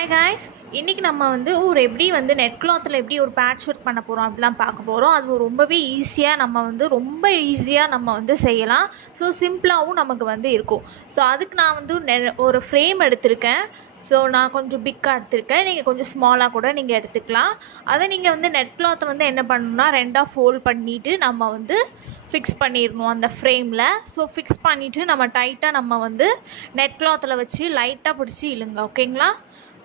Hi guys, இன்றைக்கி நம்ம வந்து எப்படி நெட் கிளாத்தில் எப்படி ஒரு பேட்ச் ஒர்க் பண்ண போகிறோம் அப்படிலாம் பார்க்க போகிறோம். அது ரொம்பவே ஈஸியாக ரொம்ப ஈஸியாக நம்ம செய்யலாம். ஸோ சிம்பிளாகவும் நமக்கு இருக்கும். ஸோ அதுக்கு நான் ஒரு ஃப்ரேம் எடுத்திருக்கேன். ஸோ நான் கொஞ்சம் பிக்காக எடுத்திருக்கேன். நீங்கள் கொஞ்சம் ஸ்மாலாக கூட நீங்கள் எடுத்துக்கலாம். அதை நீங்கள் நெட் கிளாத்தை என்ன பண்ணணும்னா ரெண்டாக ஃபோல்ட் பண்ணிவிட்டு நம்ம ஃபிக்ஸ் பண்ணிடணும் அந்த ஃப்ரேமில். ஸோ ஃபிக்ஸ் பண்ணிவிட்டு நம்ம டைட்டாக நம்ம நெட் கிளாத்தில் வச்சு லைட்டாக பிடிச்சி இழுங்க. ஓகேங்களா?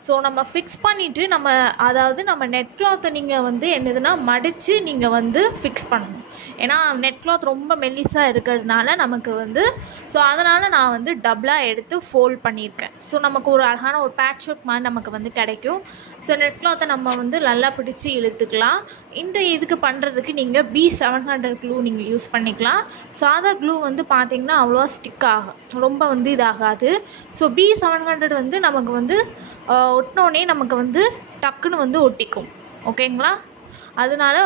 ஸோ நம்ம ஃபிக்ஸ் பண்ணிவிட்டு நம்ம நெட் கிளாத்தை நீங்கள் என்னதுன்னா மடித்து நீங்கள் ஃபிக்ஸ் பண்ணணும். ஏன்னா நெட் கிளாத் ரொம்ப மெல்லிஸாக இருக்கிறதுனால நமக்கு ஸோ அதனால் நான் டபுளாக எடுத்து ஃபோல்ட் பண்ணியிருக்கேன். ஸோ நமக்கு ஒரு அழகான ஒரு பேட்ச் ஒர்க் மாதிரி நமக்கு கிடைக்கும். ஸோ நெட் கிளாத்தை நம்ம நல்லா பிடிச்சி இழுத்துக்கலாம். இந்த இதுக்கு பண்ணுறதுக்கு நீங்கள் B700 க்ளூ நீங்கள் யூஸ் பண்ணிக்கலாம். சாதா க்ளூ பார்த்திங்கன்னா அவ்வளோவா ஸ்டிக் ஆகும், ரொம்ப இதாகாது. ஸோ B700 நமக்கு ஒட்டினோடனே நமக்கு டக்குன்னு ஒட்டிக்கும். ஓகேங்களா? அதனால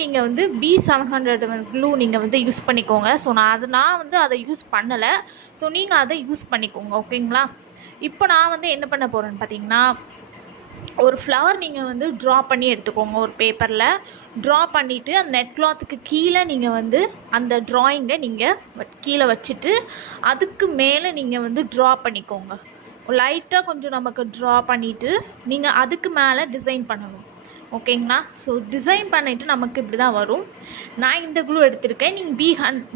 நீங்கள் B700 க்ளூ நீங்கள் யூஸ் பண்ணிக்கோங்க. ஸோ நான் அதை யூஸ் பண்ணலை. ஸோ நீங்கள் அதை யூஸ் பண்ணிக்கோங்க. ஓகேங்களா? இப்போ நான் என்ன பண்ண போகிறேன்னு பார்த்தீங்கன்னா, ஒரு ஃப்ளவர் நீங்கள் ட்ரா பண்ணி எடுத்துக்கோங்க. ஒரு பேப்பரில் ட்ரா பண்ணிவிட்டு அந்த நெட் கிளாத்துக்கு கீழே நீங்கள் அந்த ட்ராயிங்கை நீங்கள் கீழே வச்சுட்டு அதுக்கு மேலே நீங்கள் ட்ரா பண்ணிக்கோங்க. லைட்டாக கொஞ்சம் நமக்கு ட்ரா பண்ணிவிட்டு நீங்கள் அதுக்கு மேலே டிசைன் பண்ணணும். ஓகேங்களா? ஸோ டிசைன் பண்ணிவிட்டு நமக்கு இப்படி தான் வரும். நான் இந்த க்ளூ எடுத்திருக்கேன். நீங்கள்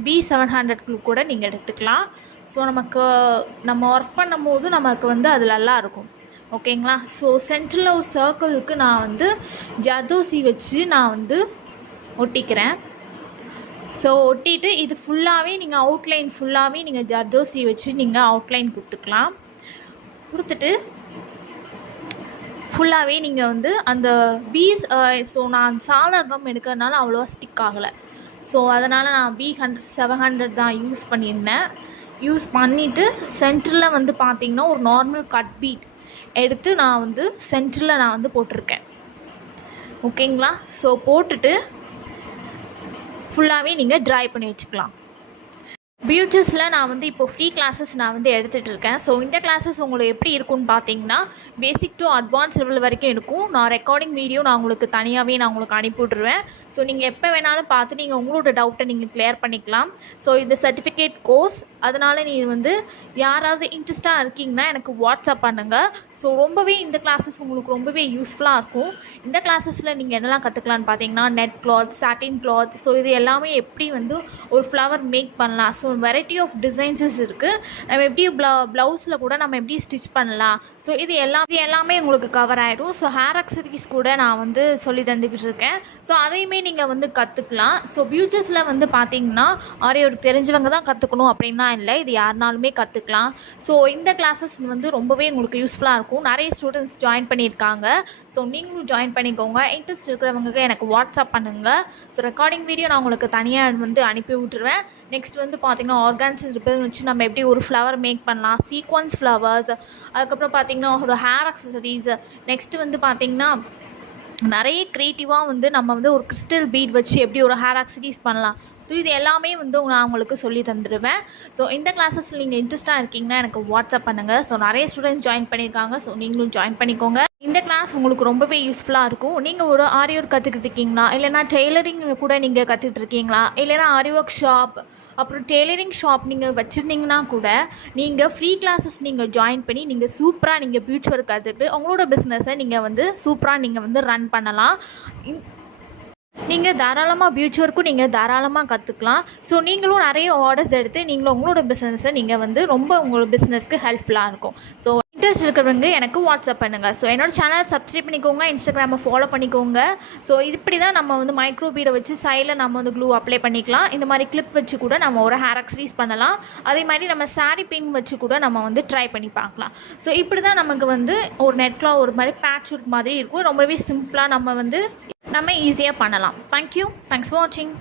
B700 க்ளூ கூட நீங்கள் எடுத்துக்கலாம். ஸோ நம்ம ஒர்க் பண்ணும் போது நமக்கு அது நல்லாயிருக்கும். ஓகேங்களா? ஸோ சென்டரில் ஒரு சர்க்கிளுக்கு நான் ஜர்தோசி வச்சு நான் ஒட்டிக்கிறேன். ஸோ ஒட்டிட்டு இது ஃபுல்லாகவே நீங்கள் அவுட்லைன் ஃபுல்லாகவே நீங்கள் ஜர்தோசி வச்சு நீங்கள் அவுட்லைன் கொடுத்துட்டு ஃபுல்லாகவே நீங்கள் அந்த ஸோ நான் சாதகம் எடுக்கிறதுனால அவ்வளோவா ஸ்டிக் ஆகலை. ஸோ அதனால் நான் B700 தான் யூஸ் பண்ணியிருந்தேன். யூஸ் பண்ணிவிட்டு சென்டரில் பார்த்திங்கன்னா ஒரு நார்மல் கட் பீட் எடுத்து நான் சென்டரில் நான் போட்டிருக்கேன். ஓகேங்களா? ஸோ போட்டுட்டு ஃபுல்லாகவே நீங்கள் ட்ரை பண்ணி வச்சுக்கலாம். பியூச்சர்ஸில் நான் இப்போ ஃப்ரீ கிளாஸஸ் நான் எடுத்துகிட்ருக்கேன். ஸோ இந்த கிளாஸஸ் உங்களுக்கு எப்படி இருக்குன்னு பார்த்தீங்கன்னா, பேசிக் டு அட்வான்ஸ் லெவல் வரைக்கும் இருக்கும். நான் ரெக்கார்டிங் வீடியோ நான் உங்களுக்கு தனியாகவே நான் உங்களுக்கு அனுப்பிவிட்ருவேன். ஸோ நீங்கள் எப்போ வேணாலும் பார்த்து நீங்கள் உங்களோட டவுட்டை நீங்கள் கிளியர் பண்ணிக்கலாம். ஸோ இது சர்டிஃபிகேட் கோர்ஸ். அதனால் நீ யாராவது இன்ட்ரெஸ்ட்டாக இருக்கீங்கன்னா எனக்கு வாட்ஸ்அப் பண்ணுங்கள். ஸோ ரொம்பவே இந்த கிளாஸஸ் உங்களுக்கு ரொம்பவே யூஸ்ஃபுல்லாக இருக்கும். இந்த கிளாஸஸில் நீங்கள் என்னெல்லாம் கற்றுக்கலான்னு பார்த்தீங்கன்னா, நெட் கிளாத், சாட்டின் கிளாத், ஸோ இது எல்லாமே எப்படி ஒரு ஃப்ளவர் மேக் பண்ணலாம். ஸோ வெரைட்டி ஆஃப் டிசைன்ஸஸ் இருக்குது. நம்ம எப்படி ப்ளவுஸில் கூட நம்ம எப்படி ஸ்டிச் பண்ணலாம். ஸோ இது எல்லாமே உங்களுக்கு கவர் ஆகிடும். ஸோ ஹேர் அக்சரிஸ் கூட நான் சொல்லி தந்துக்கிட்டு இருக்கேன். ஸோ அதையுமே நீங்கள் கற்றுக்கலாம். ஸோ பியூச்சர்ஸில் பார்த்தீங்கன்னா ஆரியோருக்கு தெரிஞ்சவங்க தான் கற்றுக்கணும் அப்படின்னா இல்லை, இது யாருனாலுமே கற்றுக்கலாம். ஸோ இந்த கிளாஸஸ் ரொம்பவே உங்களுக்கு யூஸ்ஃபுல்லாக இருக்கும். நிறைய ஸ்டூடெண்ட்ஸ் ஜாயின் பண்ணியிருக்காங்க. ஸோ நீங்களும் ஜாயின் பண்ணிக்கோங்க. இன்ட்ரெஸ்ட் இருக்கிறவங்க எனக்கு வாட்ஸ்அப் பண்ணுங்கள். ஸோ ரெக்கார்டிங் வீடியோ நான் உங்களுக்கு தனியாக அனுப்பி விட்டுருவேன். நெக்ஸ்ட் பார்த்தீங்கன்னா ஆர்கான்சிஸ் ரிப்பன் வச்சு நம்ம எப்படி ஒரு ஃப்ளவர் மேக் பண்ணலாம், சீக்வன்ஸ் ஃப்ளவர்ஸ், அதுக்கப்புறம் பார்த்தீங்கன்னா ஒரு ஹேர் அக்சசரிஸ், நெக்ஸ்ட்டு பார்த்தீங்கன்னா நிறைய க்ரியேட்டிவாக நம்ம ஒரு கிறிஸ்டல் பீட் வச்சு எப்படி ஒரு ஹேர் அக்சசரிஸ் பண்ணலாம். ஸோ இது எல்லாமே நான் உங்களுக்கு சொல்லி தந்துடுவேன். ஸோ இந்த கிளாஸஸில் நீங்கள் இன்ட்ரெஸ்ட்டாக இருக்கீங்கன்னா எனக்கு வாட்ஸ்அப் பண்ணுங்கள். ஸோ நிறைய ஸ்டூடெண்ட்ஸ் ஜாயின் பண்ணியிருக்காங்க. ஸோ நீங்களும் ஜாயின் பண்ணிக்கோங்க. இந்த கிளாஸ் உங்களுக்கு ரொம்பவே யூஸ்ஃபுல்லாக இருக்கும். நீங்கள் ஒரு ஆரி ஒர்க் கற்றுக்கிட்டு இருக்கீங்களா, இல்லைனா டெய்லரிங் கூட நீங்கள் கற்றுக்கிட்டு இருக்கீங்களா, இல்லைனா ஆரி ஒர்க் ஷாப், அப்புறம் டெய்லரிங் ஷாப் நீங்கள் வச்சுருந்தீங்கன்னா கூட நீங்கள் ஃப்ரீ கிளாஸஸ் நீங்கள் ஜாயின் பண்ணி நீங்கள் சூப்பராக நீங்கள் பியூச் ஒர்க் கற்றுக்கிட்டு உங்களோட பிஸ்னஸை நீங்கள் சூப்பராக நீங்கள் ரன் பண்ணலாம். நீங்கள் தாராளமாக பியூச் ஒர்க்கும் நீங்கள் தாராளமாக கற்றுக்கலாம். ஸோ நீங்களும் நிறைய ஆர்டர்ஸ் எடுத்து நீங்களும் உங்களோட பிஸ்னஸை நீங்கள் ரொம்ப உங்களோட பிஸ்னஸ்க்கு ஹெல்ப்ஃபுல்லாக இருக்கும். ஸோ இன்ட்ரெஸ்ட் இருக்கிறவங்க எனக்கு வாட்ஸ்அப் பண்ணுங்கள். ஸோ என்னோடய சேனலை சப்ஸ்கிரைப் பண்ணிக்கோங்க, இன்ஸ்டாகிராமை ஃபாலோ பண்ணிக்கோங்க. ஸோ இப்படி தான் நம்ம மைக்ரோ பீடை வச்சு சைடில் நம்ம க்ளூ அப்ளை பண்ணிக்கலாம். இந்த மாதிரி கிளிப் வச்சு கூட நம்ம ஒரு ஹேர் அக்சசரிஸ் பண்ணலாம். அதே மாதிரி நம்ம சாரீ பின் வச்சு கூட நம்ம ட்ரை பண்ணி பார்க்கலாம். ஸோ இப்படி தான் நமக்கு ஒரு நெட்டில் ஒரு மாதிரி பேட்ச் ஒர்க் மாதிரி இருக்கும். ரொம்பவே சிம்பிளாக நம்ம ஈஸியாக பண்ணலாம். தேங்க்யூ. தேங்க்ஸ் ஃபார் வாட்சிங்.